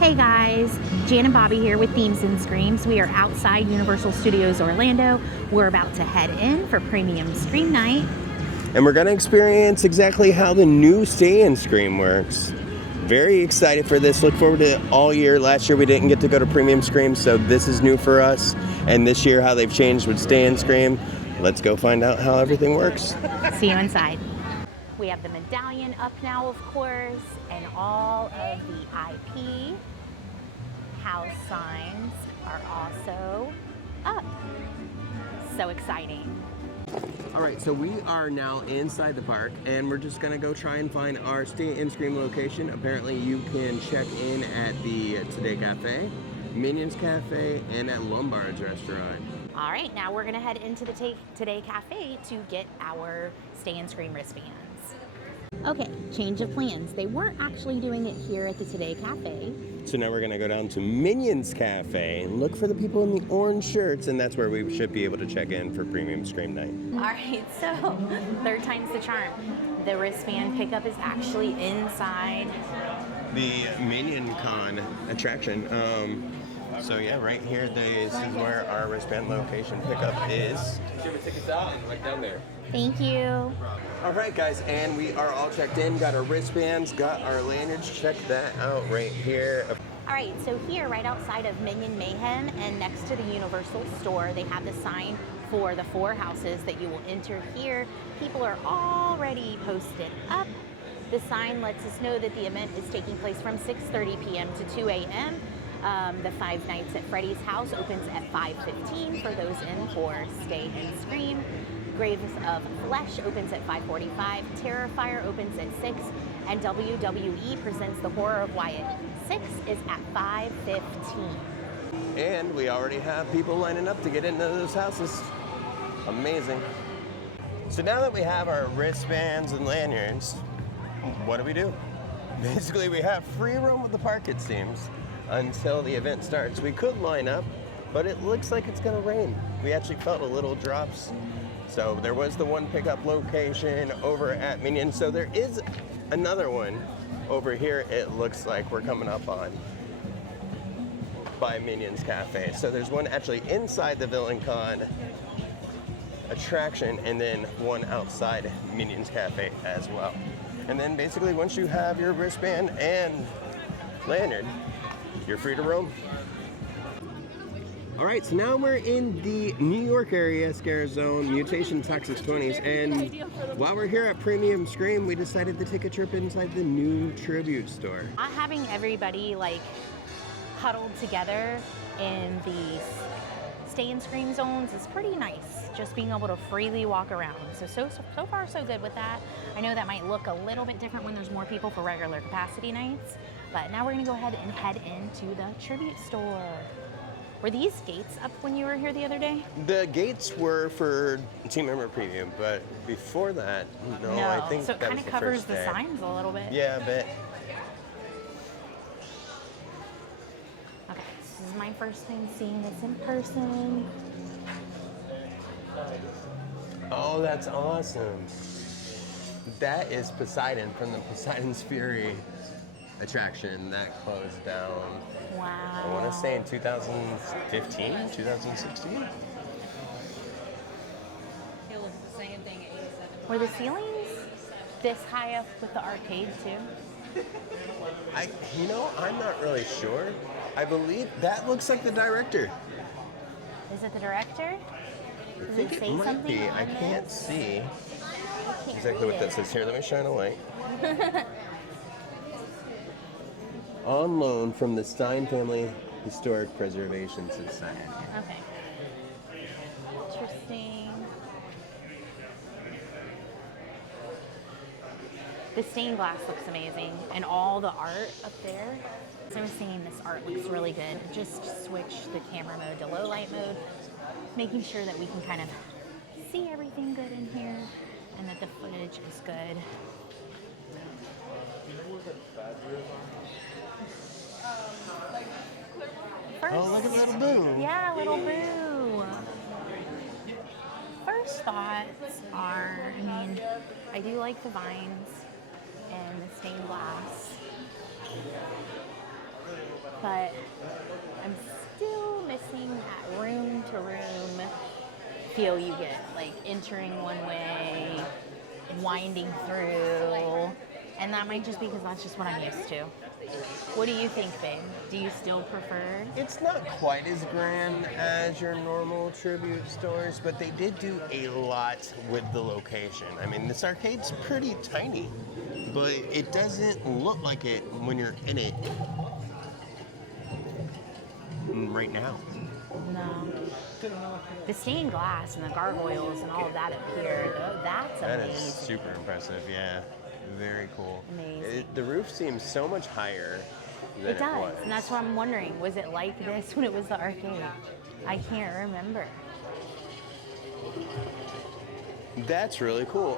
Hey guys, Jan and Bobby here with Themes and Screams. We are outside Universal Studios Orlando. We're about to head in for Premium Scream Night. And we're going to experience exactly how the new Stay and Scream works. Very excited for this. Look forward to it all year. Last year we didn't get to go to Premium Scream, so this is new for us. And this year how they've changed with Stay and Scream. Let's go find out how everything works. See you inside. We have the medallion up now, of course, and all of the IP house signs are also up. So exciting. All right, so we are now inside the park, and we're just gonna go try and find our Stay and Scream location. Apparently you can check in at the Today Cafe, Minions Cafe, and at Lombard's restaurant. All right, now we're gonna head into the Today Cafe to get our Stay and Scream wristbands. Okay, change of plans. They weren't actually doing it here at the Today Cafe. So now we're gonna go down to Minions Cafe and look for the people in the orange shirts, and that's where we should be able to check in for Premium Scream Night. All right, so third time's the charm. The wristband pickup is actually inside The Minion Con attraction. So yeah, right here, this is where our wristband location pickup is. Give the tickets out and right down there. Thank you. All right, guys, and we are all checked in. Got our wristbands, got our lanyards. Check that out right here. All right, so here, right outside of Minion Mayhem and next to the Universal store, they have the sign for the 4 houses that you will enter here. People are already posted up. The sign lets us know that the event is taking place from 6:30 p.m. to 2 a.m. The 5 Nights at Freddy's house opens at 5:15 for those in for Stay and Scream. Graves of Flesh opens at 5:45. Terrifier opens at 6. And WWE presents The Horror of Wyatt 6 is at 5:15. And we already have people lining up to get into those houses. Amazing. So now that we have our wristbands and lanyards, what do? Basically, we have free roam of the park, it seems, until the event starts. We could line up, but it looks like it's gonna rain. We actually felt a little drops. So there was the one pickup location over at Minion. So there is another one over here. It looks like we're coming up on by Minions Cafe. So there's one actually inside the Villain Con attraction, and then one outside Minions Cafe as well. And then basically once you have your wristband and lanyard, you're free to roam. All right, so now we're in the New York area scare zone, Mutation Toxic 20s, and while we're here at Premium Scream, we decided to take a trip inside the new Tribute store. Not having everybody like huddled together in the Stay and Scream zones is pretty nice. Just being able to freely walk around. So far so good with that. I know that might look a little bit different when there's more people for regular capacity nights, but now we're gonna go ahead and head into the Tribute store. Were these gates up when you were here the other day? The gates were for team member preview, but before that, no. I think so it that kind was of the covers first the day. signs a little bit. Yeah, a bit. Okay, this is my first time seeing this in person. Oh, that's awesome. That is Poseidon from the Poseidon's Fury attraction that closed down. Wow. I want to say in 2015, 2016. It looks the same thing at 87. Were the ceilings this high up with the arcade too? I'm not really sure. I believe that looks like the director. Is it the director? I Does think it it say might something be. on I can't this? see I can't exactly read what that it. says here. Let me shine a light. On loan from the Stein Family Historic Preservation Society. Okay. Interesting. The stained glass looks amazing, and all the art up there. As I was saying, this art looks really good. Just switch the camera mode to low light mode, making sure that we can kind of see everything good in here, and that the footage is good. Oh, look at Little Boo. Yeah, Little Boo. First thoughts are, I do like the vines and the stained glass. but I'm still missing that room to room feel you get, like entering one way, winding through, and that might just be because that's just what I'm used to. What do you think, babe? Do you still prefer? It's not quite as grand as your normal tribute stores, but they did do a lot with the location. I mean, this arcade's pretty tiny, but it doesn't look like it when you're in it right now. No. The stained glass and the gargoyles and all of that up here, that's That amazing. is super impressive, yeah. Very cool. Amazing. The roof seems so much higher than It does, was. and that's what I'm wondering. Was it like this when it was the arcade? I can't remember. That's really cool.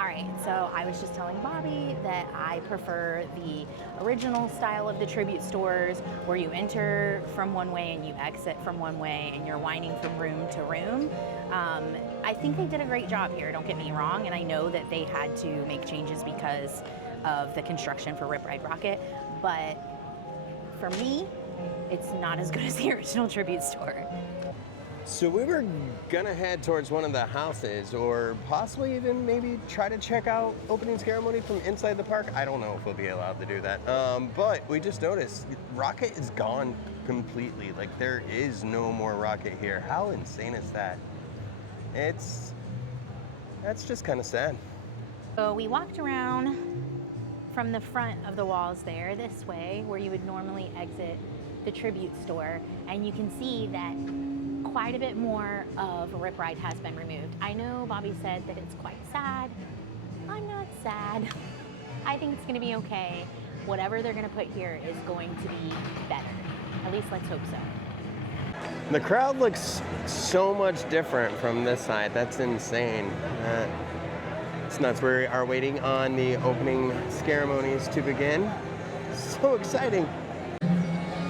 All right, so I was just telling Bobby that I prefer the original style of the tribute stores where you enter from one way and you exit from one way and you're winding from room to room. I think they did a great job here, don't get me wrong, and I know that they had to make changes because of the construction for Rip Ride Rocket, but for me, it's not as good as the original tribute store. So we were gonna head towards one of the houses, or possibly even maybe try to check out opening ceremony from inside the park. I don't know if we'll be allowed to do that. But we just noticed Rocket is gone completely. Like, there is no more Rocket here. How insane is that? That's just kind of sad. So we walked around from the front of the walls there, this way, where you would normally exit the tribute store, and you can see that quite a bit more of Rip Ride has been removed. I know Bobby said that it's quite sad. I'm not sad. I think it's gonna be okay. Whatever they're gonna put here is going to be better. At least let's hope so. The crowd looks so much different from this side. That's insane. It's nuts. We are waiting on the opening ceremonies to begin. So exciting.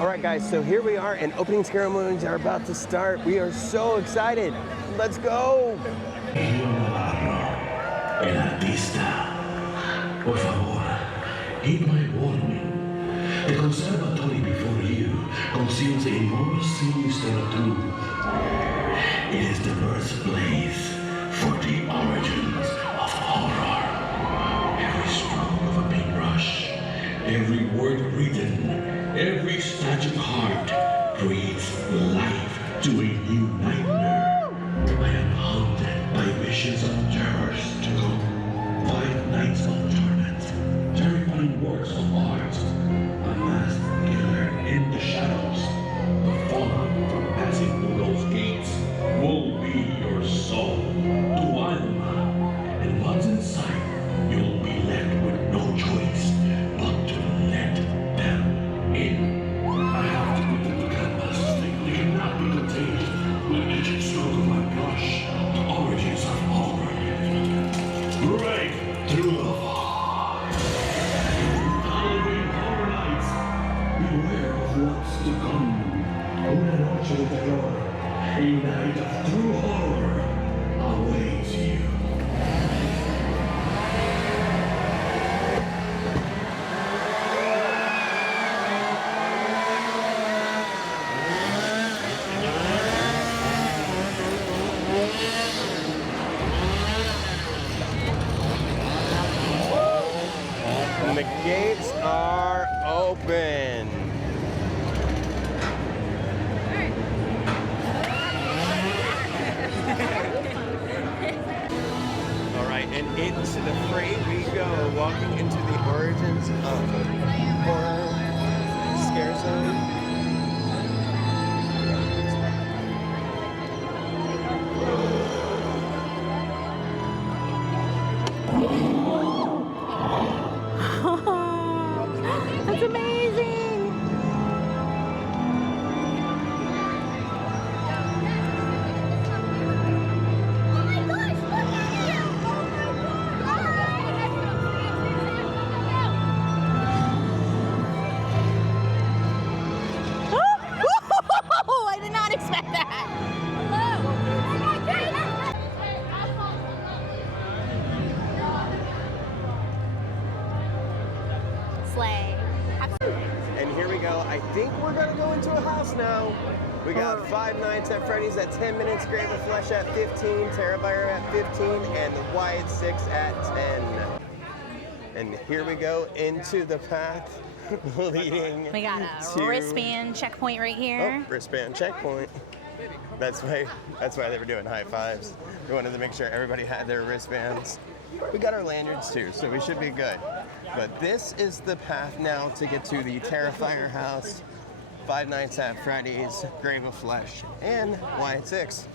All right, guys, so here we are, and opening ceremonies are about to start. We are so excited. Let's go. El artista. Por favor, heed my warning. The conservatory before you conceals a more sinister truth. It is the birthplace for the origins of horror. Every stroke of a paintbrush, every word written, every statue carved breathes life to a new nightmare. I am haunted by visions of terrors to come, quiet nights of torment, terrifying works of art, a masked killer in the shadows. The fallen from passing through those gates will be your soul to Alma, and once inside, you'll be left with no choice but to let them in. I have to put them to canvas. They cannot be contained with each stroke of my brush. The origins of horror. Break through the fog. Halloween Horror Nights. Beware of what's to come. Una noche de terror. A night of true horror awaits you. And the gates are open. I think we're gonna go into a house now. We got Five Nights at Freddy's at 10 minutes, Grave of Flesh at 15, Terrifier at 15, and Wyatt 6 at 10. And here we go into the path leading We got a wristband checkpoint right here. Oh, wristband checkpoint. That's why they were doing high fives. We wanted to make sure everybody had their wristbands. We got our lanyards too, so we should be good. But this is the path now to get to the Terrifier house, Five Nights at Freddy's, Grave of Flesh, and Wyatt 6.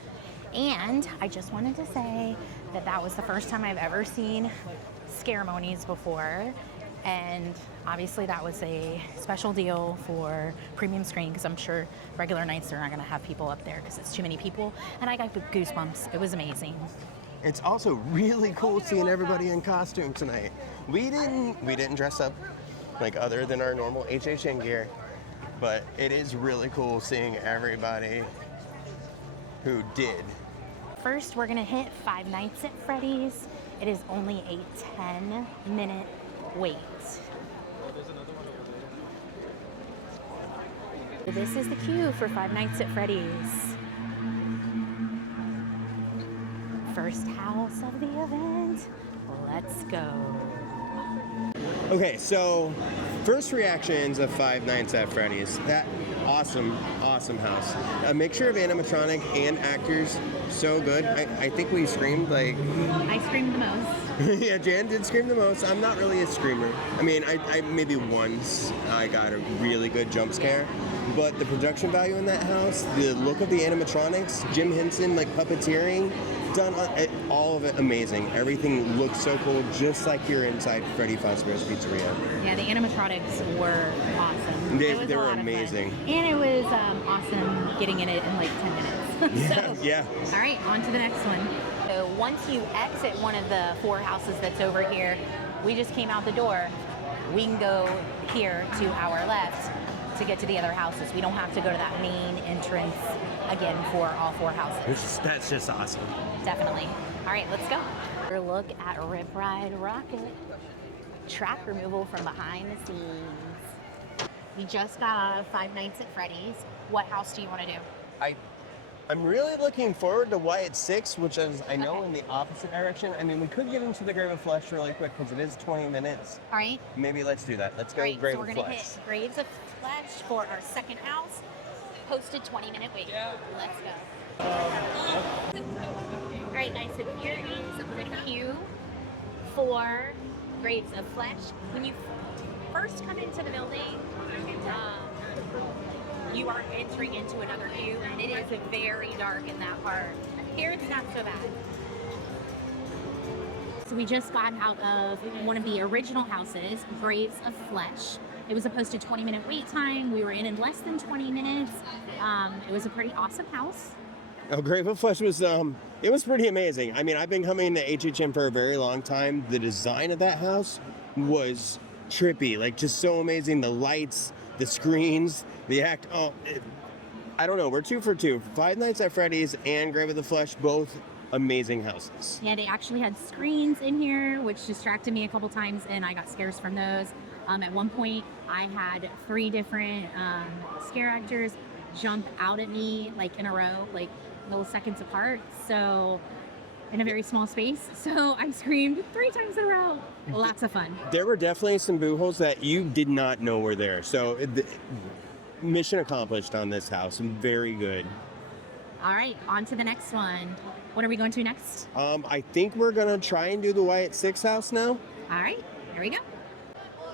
And I just wanted to say that that was the first time I've ever seen Scaremonies before. And obviously that was a special deal for Premium Scream because I'm sure regular nights they're not going to have people up there because it's too many people. And I got goosebumps. It was amazing. It's also really cool seeing everybody in costume tonight. We didn't dress up like other than our normal HHN gear, but it is really cool seeing everybody who did. First, we're gonna hit Five Nights at Freddy's. It is only a 10-minute wait. This is the queue for Five Nights at Freddy's. First house of the event. Let's go. Okay, so first reactions of Five Nights at Freddy's. That awesome house. A mixture of animatronic and actors, so good. I think we screamed like... I screamed the most. Yeah, Jan did scream the most. I'm not really a screamer. I mean, I maybe once I got a really good jump scare, but the production value in that house, the look of the animatronics, Jim Henson like puppeteering, done all of it amazing. Everything looks so cool, just like you're inside Freddy Fazbear's Pizzeria. Yeah, the animatronics were awesome. They were amazing. And it was awesome getting in it in like 10 minutes. Yeah, yeah. All right, on to the next one. So once you exit one of the four houses that's over here, we just came out the door. We can go here to our left to get to the other houses. We don't have to go to that main entrance again for all four houses. That's just awesome. Definitely. All right, let's go. Another look at Rip Ride Rocket. Track removal from behind the scenes. We just got out of Five Nights at Freddy's. What house do you want to do? I'm really looking forward to Wyatt 6, which is, I know, in the opposite direction. I mean, we could get into the Grave of Flesh really quick because it is 20 minutes. All right. Maybe let's do that. Let's go All right, Grave so of we're Flesh. going to hit Graves of Flesh for our second house. Posted 20-minute wait. Let's go. All right, guys, so here is the queue for Graves of Flesh. When you first come into the building, you are entering into another queue, and it is very dark in that part. Here, it's not so bad. So we just got out of one of the original houses, Graves of Flesh. It was a posted 20-minute wait time. We were in less than 20 minutes. It was a pretty awesome house. Oh, Grave of Flesh was, it was pretty amazing. I mean, I've been coming to HHN for a very long time. The design of that house was trippy, like just so amazing. The lights, the screens, the act. I don't know. We're 2 for 2. Five Nights at Freddy's and Grave of the Flesh, both amazing houses. Yeah, they actually had screens in here, which distracted me a couple times, and I got scares from those. At one point, I had 3 different scare actors jump out at me, like in a row, like milliseconds apart. So, in a very small space. So I screamed 3 times in a row. Lots of fun. There were definitely some boo holes that you did not know were there. So, mission accomplished on this house. Very good. All right, on to the next one. What are we going to next? I think we're gonna try and do the Wyatt 6 house now. All right, here we go.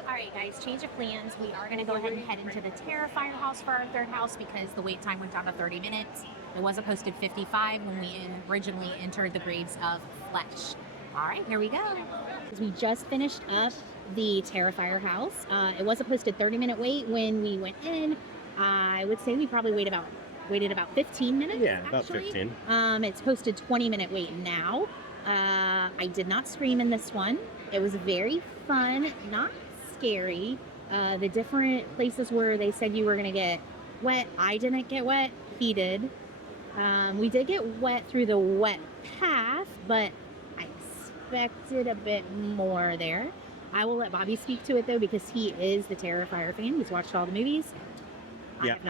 All right, guys, change of plans. We are going to go ahead and head into the Terrifier house for our third house because the wait time went down to 30 minutes. It was posted 55 when we originally entered the Graves of Flesh. All right, here we go. We just finished up the Terrifier house. It was a posted 30-minute wait when we went in. I would say we probably waited about 15 minutes. Yeah, about actually. 15. It's posted 20-minute wait now. I did not scream in this one. It was very fun, not scary. The different places where they said you were going to get wet, I didn't get wet. He did. We did get wet through the wet path, but I expected a bit more there. I will let Bobby speak to it though because he is the Terrifier fan. He's watched all the movies. I Yeah. have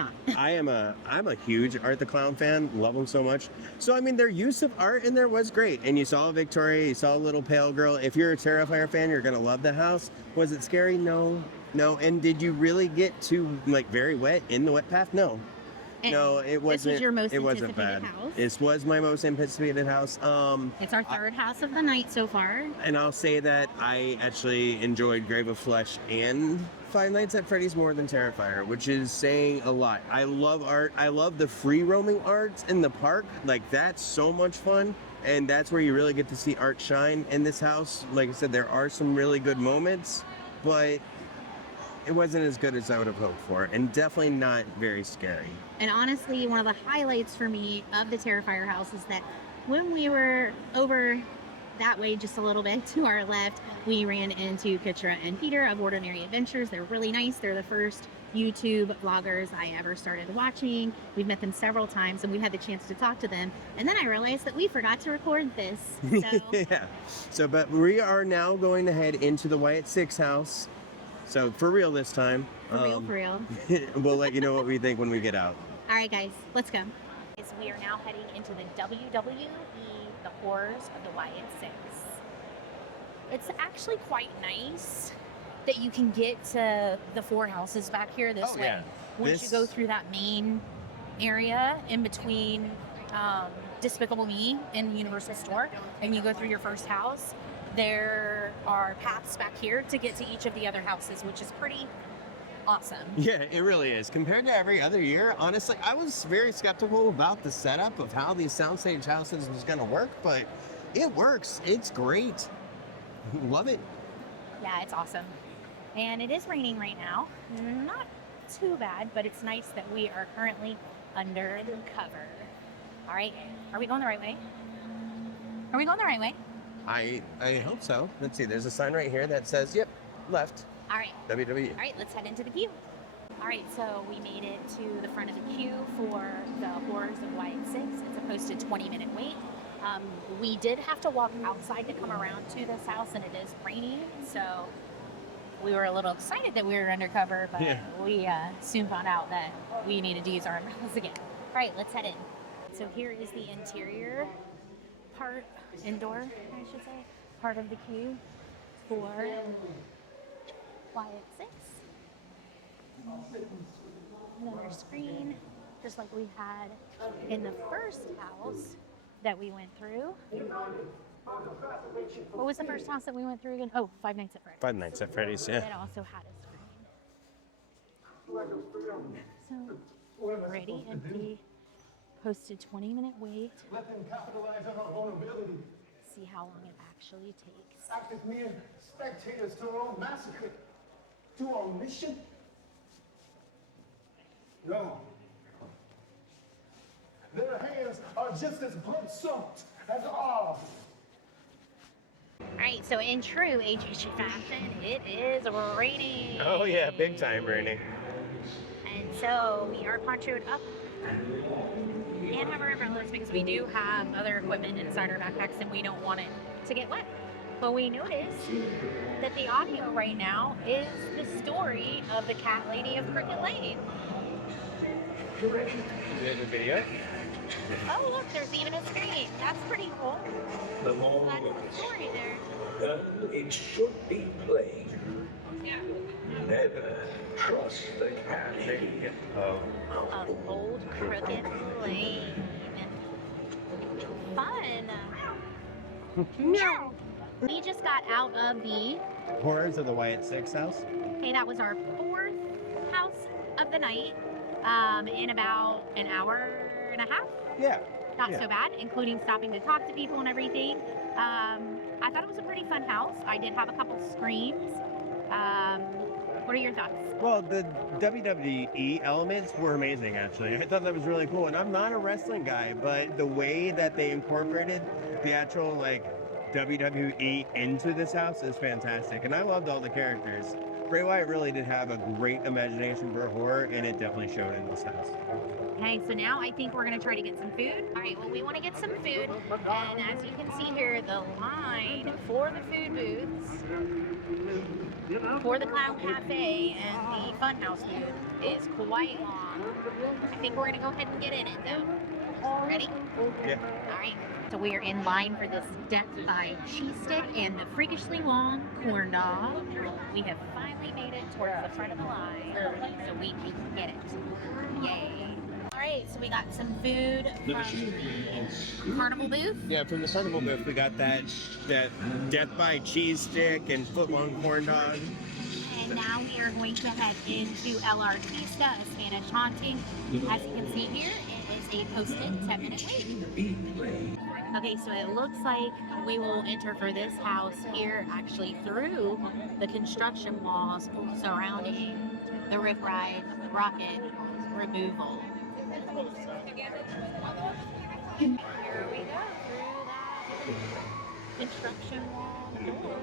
not. I'm a huge Art the Clown fan. Love them so much. So I mean, their use of art in there was great. And you saw Victoria, you saw a little pale girl. If you're a Terrifier fan, you're gonna love the house. Was it scary? No. And did you really get to like very wet in the wet path? No. And No, it wasn't. This was your most it wasn't anticipated bad. house. This was my most anticipated house. It's our third house of the night so far. And I'll say that I actually enjoyed Grave of Flesh and Five Nights at Freddy's more than Terrifier, which is saying a lot. I love art. I love the free roaming arts in the park. Like, that's so much fun. And that's where you really get to see art shine in this house. Like I said, there are some really good moments, but it wasn't as good as I would have hoped for, and definitely not very scary. And honestly, one of the highlights for me of the Terrifier house is that when we were over that way just a little bit to our left, we ran into Kitra and Peter of Ordinary Adventures. They're really nice. They're the first YouTube vloggers I ever started watching. We've met them several times and we've had the chance to talk to them. And then I realized that we forgot to record this. So. Yeah. So, but we are now going to head into the Wyatt 6 house. So, for real this time. For real. We'll let you know what we think when we get out. All right, guys, let's go. We are now heading into the WWE, the Horrors of the Wyatt 6. It's actually quite nice that you can get to the 4 houses back here this way. Yeah. Once you go through that main area in between Despicable Me and Universal Store, and you go through your first house, there are paths back here to get to each of the other houses, which is pretty awesome. Yeah, it really is. Compared to every other year, honestly, I was very skeptical about the setup of how these soundstage houses was going to work, but it works. It's great. Love it. Yeah, it's awesome. And it is raining right now. Not too bad, but it's nice that we are currently under cover. All right, are we going the right way? Are we going the right way? I hope so. Let's see, there's a sign right here that says, yep, left. All right. WWE. All right, let's head into the queue. All right, so we made it to the front of the queue for the Horrors of Wyatt 6. It's a posted 20-minute wait. We did have to walk outside to come around to this house, and it is raining, so we were a little excited that we were undercover, but we soon found out that we needed to use our umbrellas again. All right, let's head in. So here is the interior part, indoor, I should say, part of the queue for Wyatt 6. Another screen, just like we had in the first house that we went through. What was the first house that we went through again? Oh, Five Nights at Freddy's. Five Nights at Freddy's, yeah. It also had a screen. So, ready, empty, posted 20-minute wait. Let them capitalize on our vulnerability. See how long it actually takes. Act as mere spectators to our own massacre. To our mission? No. Their hands are just as blood-soaked as ours. All right, so in true HHN fashion, it is raining. Oh yeah, big time raining. And so we are ponchoed up and have our umbrellas because we do have other equipment inside our backpacks and we don't want it to get wet. But we noticed that the audio right now is the story of the cat lady of Cricket Lane. Is it a video? Oh, look, there's even a screen. That's pretty cool. The more That's the story there. it should be played. Never trust the cat lady of Of Old Crooked Lane. Fun. Meow. We just got out of the, Horrors of the Wyatt 6 house. okay, that was our 4th house of the night in about an hour and a half. Yeah. Not so bad, including stopping to talk to people and everything. I thought it was a pretty fun house. I did have a couple screams. What are your thoughts? Well, the WWE elements were amazing, actually. I thought that was really cool. And I'm not a wrestling guy, but the way that they incorporated the actual, like, WWE into this house is fantastic. And I loved all the characters. Bray Wyatt really did have a great imagination for horror, and it definitely showed in this house. Okay, so now I think we're gonna try to get some food. All right, well, we wanna get some food. And as you can see here, the line for the food booths for the Clown Cafe and the Funhouse booth is quite long. I think we're gonna go ahead and get in it though. Ready? Yeah. All right. So we are in line for this Death by Cheese Stick and the freakishly long corn dog. We have finally made it towards the front of the line, so we can get it. Yay! All right, so we got some food from Carnival booth. Yeah, from the carnival booth, we got that Death by Cheese Stick and foot-long corn dog. And now we are going to head into El Artista, a Spanish haunting. As you can see here, it is a posted 10-minute wait. Okay, so it looks like we will enter for this house here actually through the construction walls surrounding the Rip Ride rocket removal. Here we go through that construction wall door.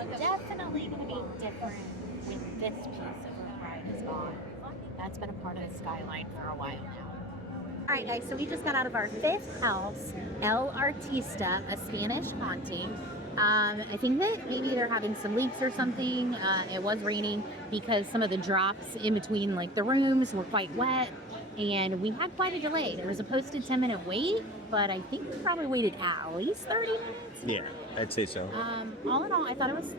It's definitely going to be different when this piece of Rip Ride is gone. That's been a part of the skyline for a while now. All right, guys, so we just got out of our fifth house, El Artista, a Spanish haunting. I think that maybe they're having some leaks or something. It was raining because some of the drops in between like the rooms were quite wet and we had quite a delay. There was a posted 10-minute wait, but I think we probably waited at least 30 minutes. Yeah, I'd say so. All in all, I thought it was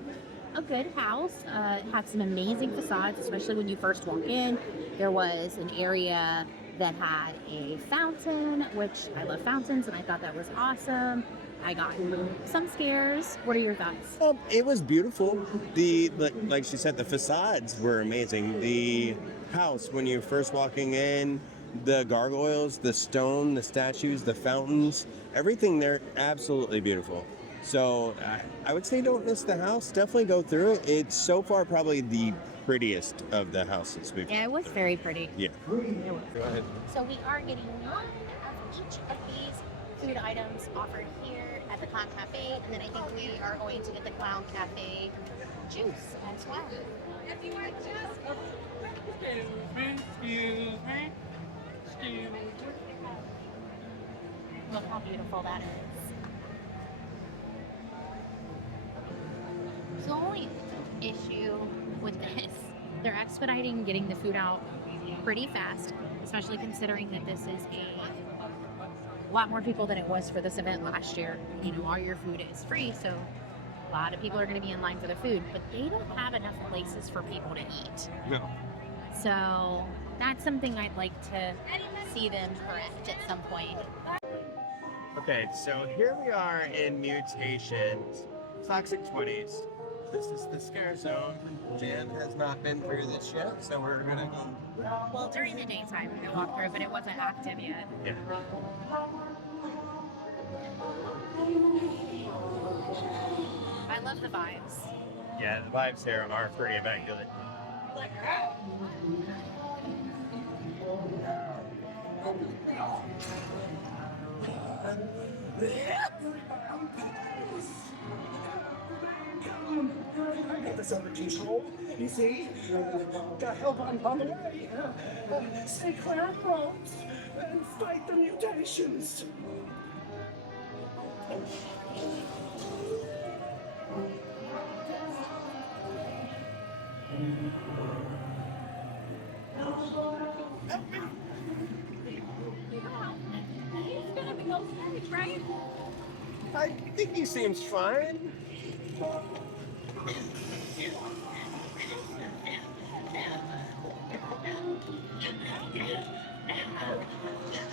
a good house. It had some amazing facades, especially when you first walk in. There was an area that had a fountain, which I love fountains, and I thought that was awesome. I got some scares. What are your thoughts? It was beautiful. Like she said, the facades were amazing. The house, when you're first walking in, the gargoyles, the stone, the statues, the fountains, everything there, absolutely beautiful. So I would say don't miss the house. Definitely go through it. It's so far probably the prettiest of the houses we've. Yeah, it was very pretty. Yeah. Go ahead. So we are getting one of each of these food items offered here at the Clown Cafe, and then I think we are going to get the Clown Cafe juice as well. If you are just excuse me. Look how beautiful that is. So the only issue with this, they're expediting getting the food out pretty fast, especially considering that this is a lot more people than it was for this event last year. You know, all your food is free, so a lot of people are going to be in line for the food, but they don't have enough places for people to eat. No. So that's something I'd like to see them correct at some point. Okay, so here we are in Mutations, Toxic 20s. This is the scare zone. Jan has not been through this yet, so we're gonna go. Well, during the daytime we walked through, but it wasn't active yet. Yeah. I love the vibes. Yeah, the vibes here are pretty immaculate. I got this under control. You see? Got help on the way. Stay clear of ropes and fight the mutations. Right? I think he seems fine.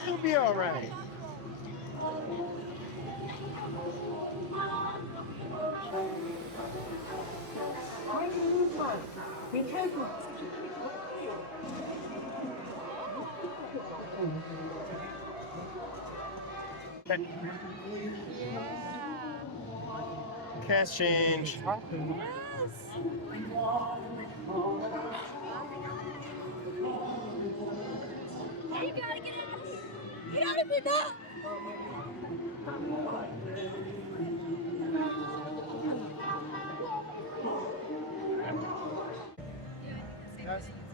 He'll be all right. Be careful. Cash change. You gotta get out of here. Get out of here now.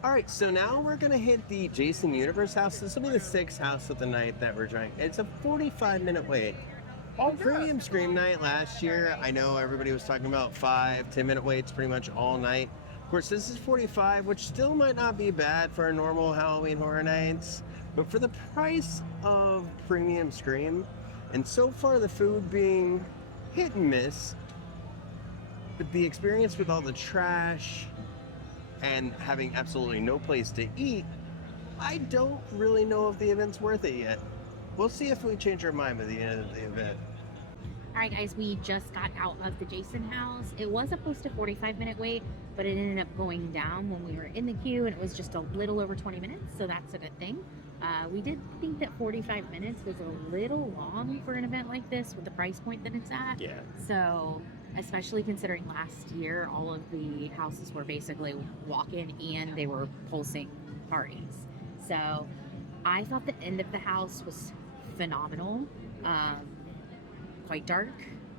All right, so now we're gonna hit the Jason Universe house. This will be the sixth house of the night that we're trying. It's a 45-minute wait. Premium Scream Night last year, I know everybody was talking about 5-10 minute waits pretty much all night. Of course, this is 45, which still might not be bad for a normal Halloween Horror Nights, but for the price of Premium Scream, and so far the food being hit and miss, but the experience with all the trash and having absolutely no place to eat, I don't really know if the event's worth it yet. We'll see if we change our mind by the end of the event. All right, guys, we just got out of the Jason house. It was supposed to 45-minute wait, but it ended up going down when we were in the queue, and it was just a little over 20 minutes, so that's a good thing. We did think that 45 minutes was a little long for an event like this with the price point that it's at. Yeah. So, especially considering last year, all of the houses were basically walk-in and they were pulsing parties. So, I thought the end of the house was phenomenal. Quite dark.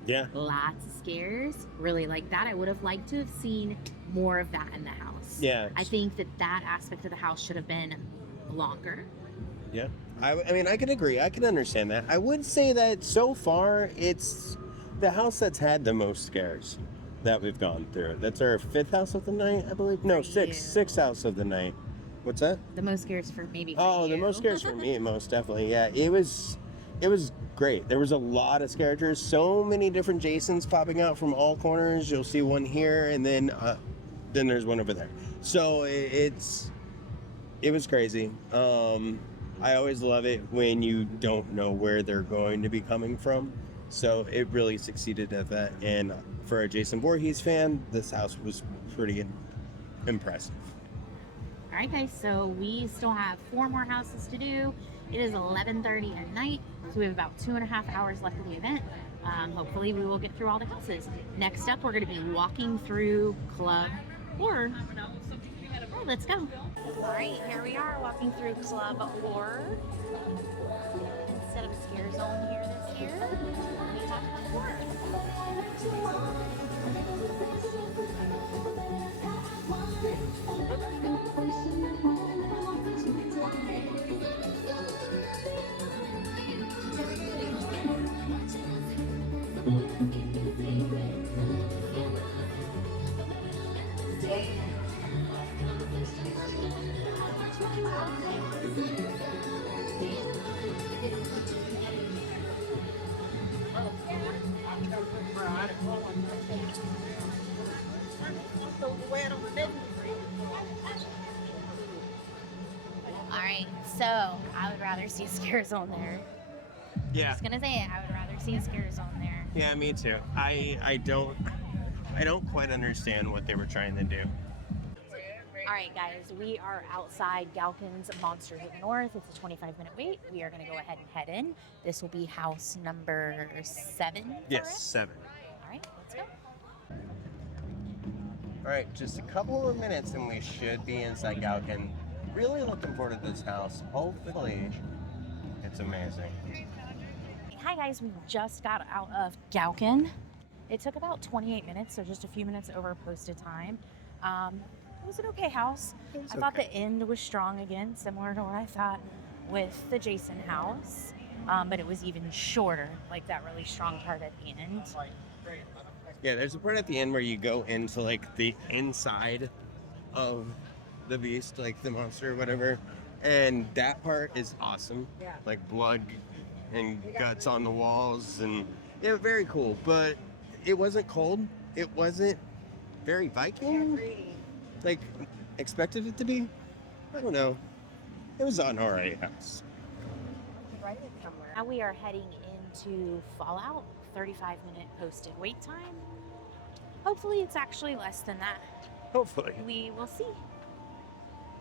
Yeah. Lots of scares. Really like that. I would have liked to have seen more of that in the house. Yeah. I think that aspect of the house should have been longer. Yeah. I mean, I can agree. I can understand that. I would say that so far, it's the house that's had the most scares that we've gone through. That's our 5th house of the night, I believe. No, sixth house of the night. What's that? The most scares for maybe for Oh, you. the most scares for me, most definitely. Yeah, it was great. There was a lot of scaregers. So many different Jasons popping out from all corners. You'll see one here, and then there's one over there. So it was crazy. I always love it when you don't know where they're going to be coming from. So it really succeeded at that. And for a Jason Voorhees fan, this house was pretty impressive. All right, guys, so we still have 4 more houses to do. It is 11:30 at night, so we have about 2.5 hours left of the event. Hopefully we will get through all the houses. Next up, we're going to be walking through Club Horror. All right, let's go. All right, here we are walking through Club Horror. Instead of Scare Zone here this year, we have Club Horror. All right, so I would rather see a Scare Zone there. Yeah. Just gonna say it. I would rather see a Scare Zone there. Yeah, me too. I don't quite understand what they were trying to do. All right, guys, we are outside Galkin's Monsters of the North. It's a 25-minute wait. We are going to go ahead and head in. This will be house number 7. Yes, 7. All right, let's go. All right, just a couple of minutes and we should be inside Galkin. Really looking forward to this house. Hopefully, it's amazing. Hi, guys. We just got out of Galkin. It took about 28 minutes, so just a few minutes over posted time. It was an okay house. I thought the end was strong again, similar to what I thought with the Jason house, but it was even shorter, like that really strong part at the end. Yeah, there's a part at the end where you go into like the inside of the beast, like the monster or whatever, and that part is awesome. Like blood and guts on the walls, and yeah, very cool. But it wasn't cold. It wasn't very Viking. Like expected it to be. I don't know. It was an alright house. Now we are heading into Fallout. 35-minute posted wait time. Hopefully it's actually less than that. Hopefully. We will see.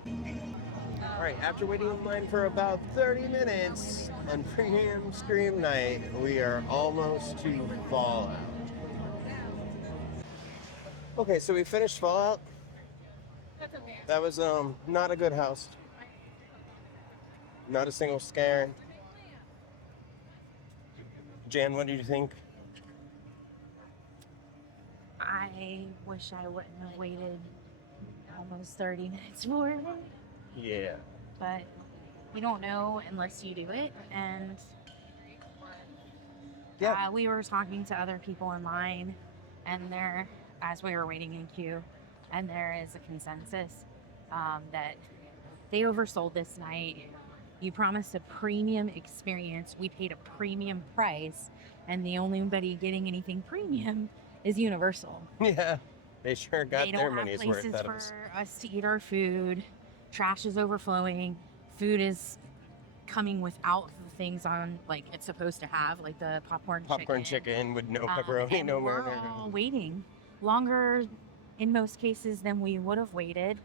All right, after waiting in line for about 30 minutes on Premium Scream Night, we are almost to Fallout. Okay, so we finished Fallout. That was not a good house. Not a single scare. Jan, what do you think? I wish I wouldn't have waited almost 30 minutes for it. Yeah. But you don't know unless you do it, and Yeah. We were talking to other people in line, and as we were waiting in queue, and there is a consensus that they oversold this night. You promised a premium experience. We paid a premium price, and the only body getting anything premium is Universal. Yeah. They sure got They their don't have money's worth places out for of us. us to eat our food. Trash is overflowing. Food is coming without the things on like it's supposed to have, like the popcorn Chicken with no Um, pepperoni, and no we're marinara. all waiting longer in most cases than we would have waited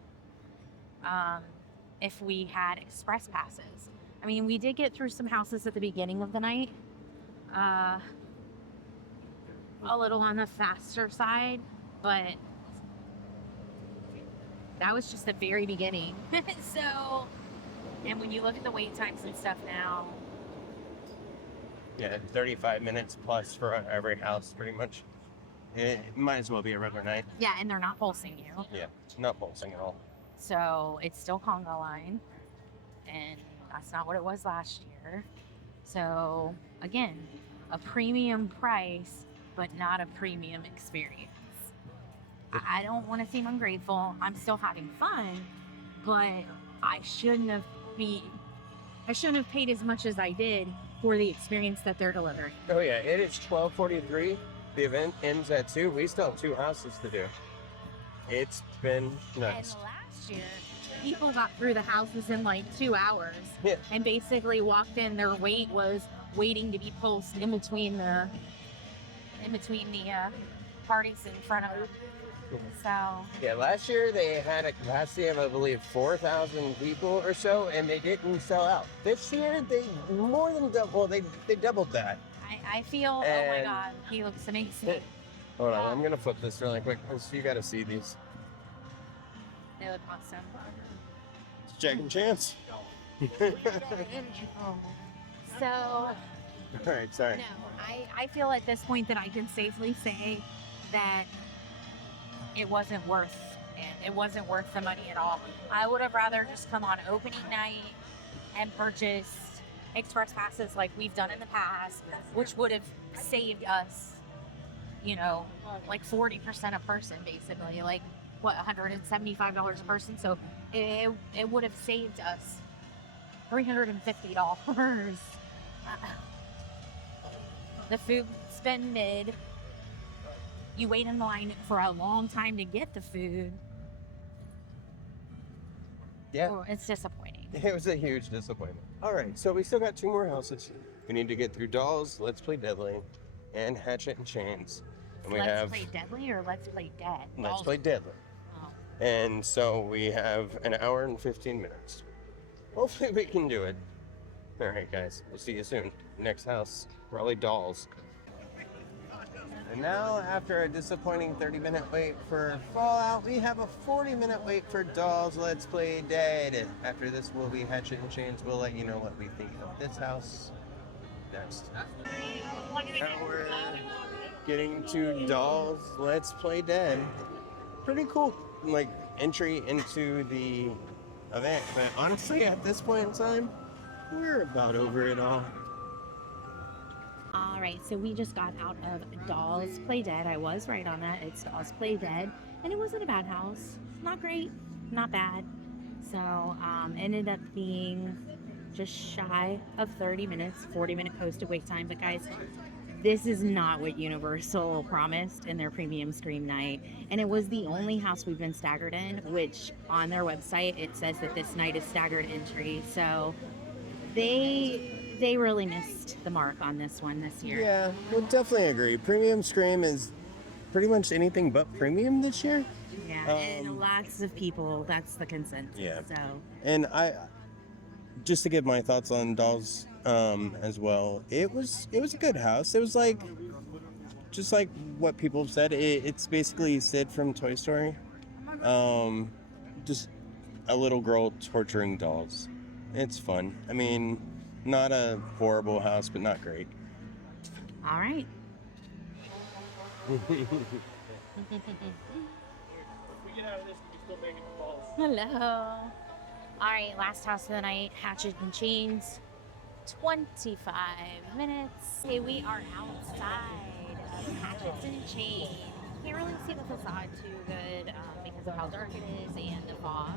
if we had express passes. I mean, we did get through some houses at the beginning of the night, a little on the faster side, but that was just the very beginning. So, and when you look at the wait times and stuff now, Yeah, 35 minutes plus for every house, pretty much. It might as well be a regular night. yeah, and they're not pulsing you. Yeah, not pulsing at all. So it's still conga line, and that's not what it was last year. So again, a premium price, but not a premium experience. I don't want to seem ungrateful. I'm still having fun, but I shouldn't have paid as much as I did for the experience that they're delivering. Oh yeah, it is 12:43. The event ends at 2. We still have 2 houses to do. It's been nuts. And last year, people got through the houses in like 2 hours, Yeah. and basically walked in. Their wait was waiting to be pulsed in between the parties in front of them. So Yeah, last year they had a capacity of, I believe, 4,000 people or so, and they didn't sell out. This year, they more than double. Well, they doubled that. I feel, oh my And- God, he looks amazing. Hold on, I'm gonna flip this really quick because you got to see these. They look awesome. It's Jack and Chance. So, All right, sorry. no, I feel at this point that I can safely say that it wasn't worth it. It wasn't worth the money at all. I would have rather just come on opening night and purchased express passes like we've done in the past, which would have saved us, like 40% a person, basically. Like, what, $175 a person? So it would have saved us $350. The food's been mid. You wait in line for a long time to get the food. Yeah. Oh, it's disappointing. It was a huge disappointment. All right, so we still got 2 more houses. We need to get through Dolls, Let's Play Deadly, and Hatchet and Chains. And we Let's have play Deadly or Let's Play Dead? Let's Play Deadly. Oh. And so we have an hour and 15 minutes. Hopefully we can do it. All right, guys, we'll see you soon. Next house, probably Dolls. And now, after a disappointing 30-minute wait for Fallout, we have a 40-minute wait for Dolls Let's Play Dead. After this will be Hatchet and Chains. We'll let you know what we think of this house next. Now we're getting to Dolls Let's Play Dead. Pretty cool, like, entry into the event. But honestly, at this point in time, we're about over it all. All right, so we just got out of Dolls Play Dead. I was right on that. It's Dolls Play Dead, and it wasn't a bad house. Not great, not bad. So ended up being just shy of 30 minutes, 40-minute posted wait time. But guys, this is not what Universal promised in their Premium Scream Night, and it was the only house we've been staggered in. Which on their website it says that this night is staggered entry. So they really missed the mark on this one this year. Yeah, we'll definitely agree. Premium Scream is pretty much anything but premium this year. Yeah, and lots of people, that's the consensus. Yeah. So, And just to give my thoughts on Dolls as well, it was a good house. It was just like what people have said. It's basically Sid from Toy Story. Just a little girl torturing dolls. It's fun. I mean, not a horrible house, but not great. all right. Hello. All right, last house of the night, Hatchet and Chains. 25 minutes. Okay, we are outside of Hatchets and Chain. Can't really see the facade too good because of how dark it is and the fog.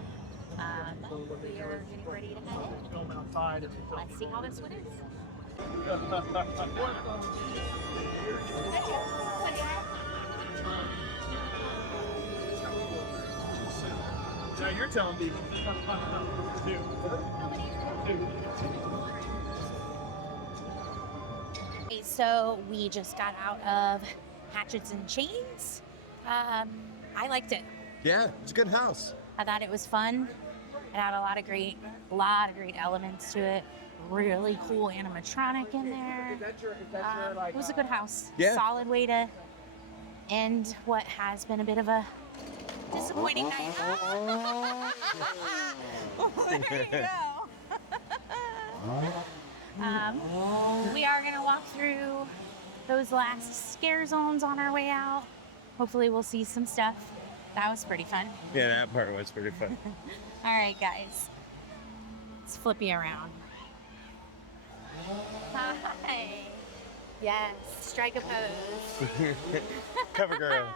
But we are getting ready to head in. Let's see how this one is. Now you're telling people. Okay, so we just got out of Hatchets and Chains. I liked it. Yeah, it's a good house. I thought it was fun. It had a lot of great elements to it. Really cool animatronic in there. It was a good house. Yeah. Solid way to end what has been a bit of a disappointing night. There you go. We are gonna walk through those last scare zones on our way out. Hopefully we'll see some stuff. That was pretty fun. Yeah, that part was pretty fun. All right, guys. Let's flip you around. Hi. Yes, strike a pose. Cover girl.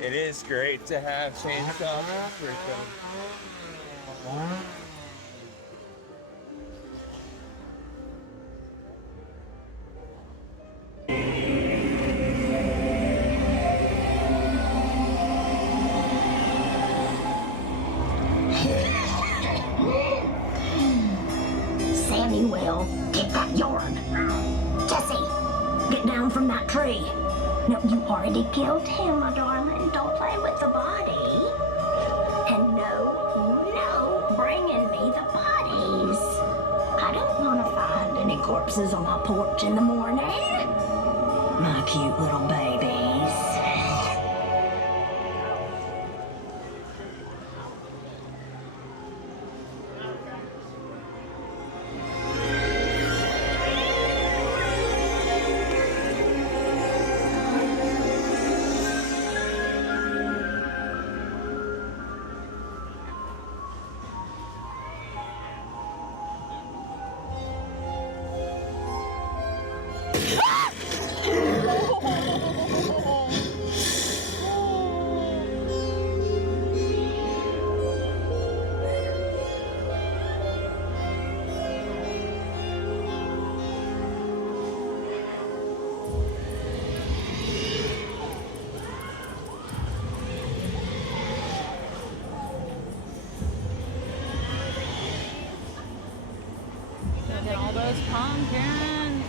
It is great to have chainsaw for Samuel, get that yarn. Jesse, get down from that tree. No, you already killed him, my darling. Don't play with the body. And no bringing me the bodies. I don't want to find any corpses on my porch in the morning. My cute little babies. Look at all those pumpkins.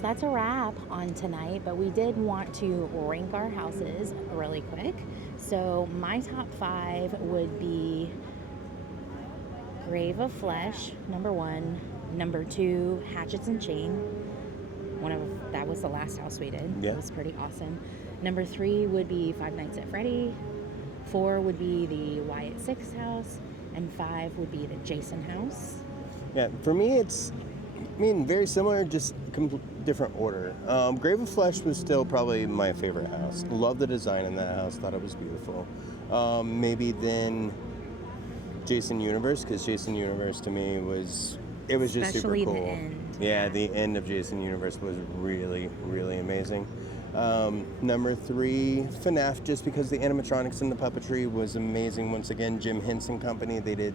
girls, that's a wrap on tonight, but we did want to rank our houses really quick. So my top 5 would be Grave of Flesh, number 1. Number 2, Hatchets and Chain. That was the last house we did. Yeah. It was pretty awesome. Number 3 would be Five Nights at Freddy. 4 would be the Wyatt 6 house. And 5 would be the Jason house. Yeah, for me, it's, very similar, just different order. Grave of Flesh was still probably my favorite house. Love the design in that house. Thought it was beautiful. Maybe then Jason Universe, because Jason Universe to me was just Especially super the cool. end. Yeah, the end of Jason Universe was really, really amazing. Number 3, FNAF, just because the animatronics and the puppetry was amazing. Once again, Jim Henson Company, they did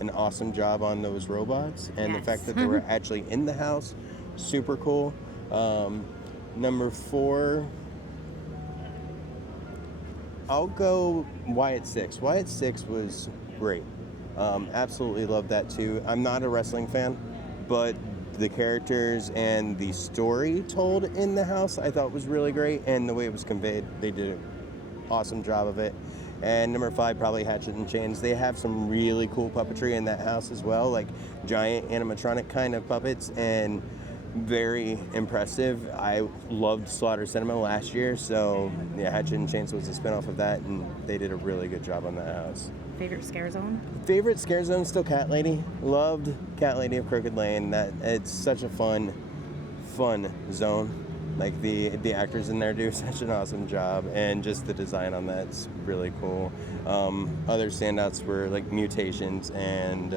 an awesome job on those robots. And the Yes. fact that they were actually in the house, super cool. Number 4, I'll go Wyatt 6. Wyatt 6 was great. Absolutely loved that too. I'm not a wrestling fan, but the characters and the story told in the house I thought was really great, and the way it was conveyed, they did an awesome job of it. And number 5, probably Hatchet and Chains. They have some really cool puppetry in that house as well, like giant animatronic kind of puppets, and very impressive. I loved Slaughter Cinema last year, so yeah, Hatchet and Chains was a spinoff of that, and they did a really good job on that house. Favorite scare zone? Favorite scare zone still Cat Lady. Loved Cat Lady of Crooked Lane. That it's such a fun zone. Like the actors in there do such an awesome job, and just the design on that's really cool. Other standouts were like Mutations and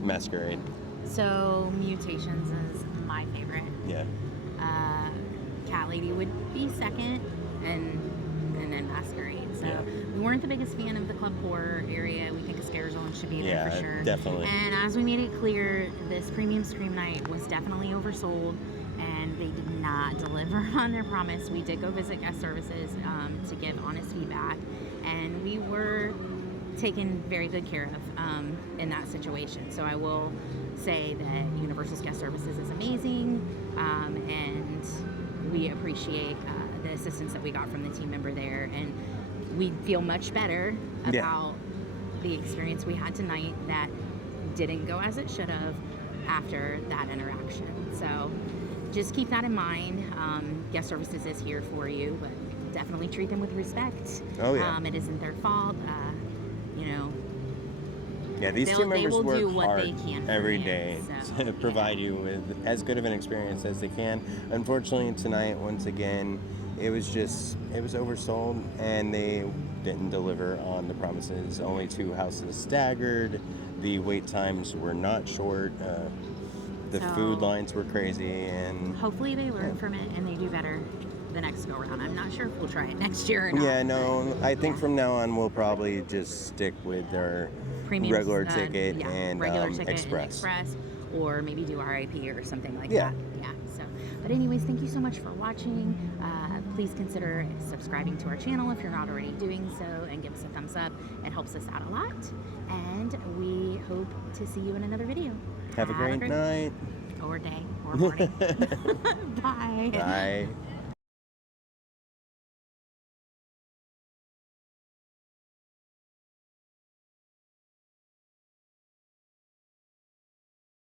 Masquerade. So Mutations is my favorite. Yeah. Cat Lady would be second, and then Masquerade. So Yeah. we weren't the biggest fan of the Club Horror area. We think a scare zone should be there for sure. Definitely. And as we made it clear, this Premium Scream Night was definitely oversold, and they did not deliver on their promise. We did go visit guest services to give honest feedback, and we were taken very good care of in that situation. So I will say that Universal's guest services is amazing, and we appreciate the assistance that we got from the team member there, and we feel much better about the experience we had tonight that didn't go as it should have after that interaction. So just keep that in mind. Guest services is here for you, but definitely treat them with respect. Oh, yeah. It isn't their fault. Yeah, these They team members will work do what hard they can for every you, day so, to provide you with as good of an experience as they can. Unfortunately, tonight, once again, it was oversold, and they didn't deliver on the promises. Only 2 houses staggered. The wait times were not short. The So- food lines were crazy, and Hopefully they learn from it and they do better the next go around. I'm not sure if we'll try it next year or not. yeah, no, but, I think yeah. from now on we'll probably just stick with our Premium, regular ticket and regular ticket Express. and Express, or maybe do RIP or something like Yeah. that. Yeah. So, but anyways, thank you so much for watching. Please consider subscribing to our channel if you're not already doing so, and give us a thumbs up. It helps us out a lot. And we hope to see you in another video. Have a great night. Or day or morning. Bye. Bye.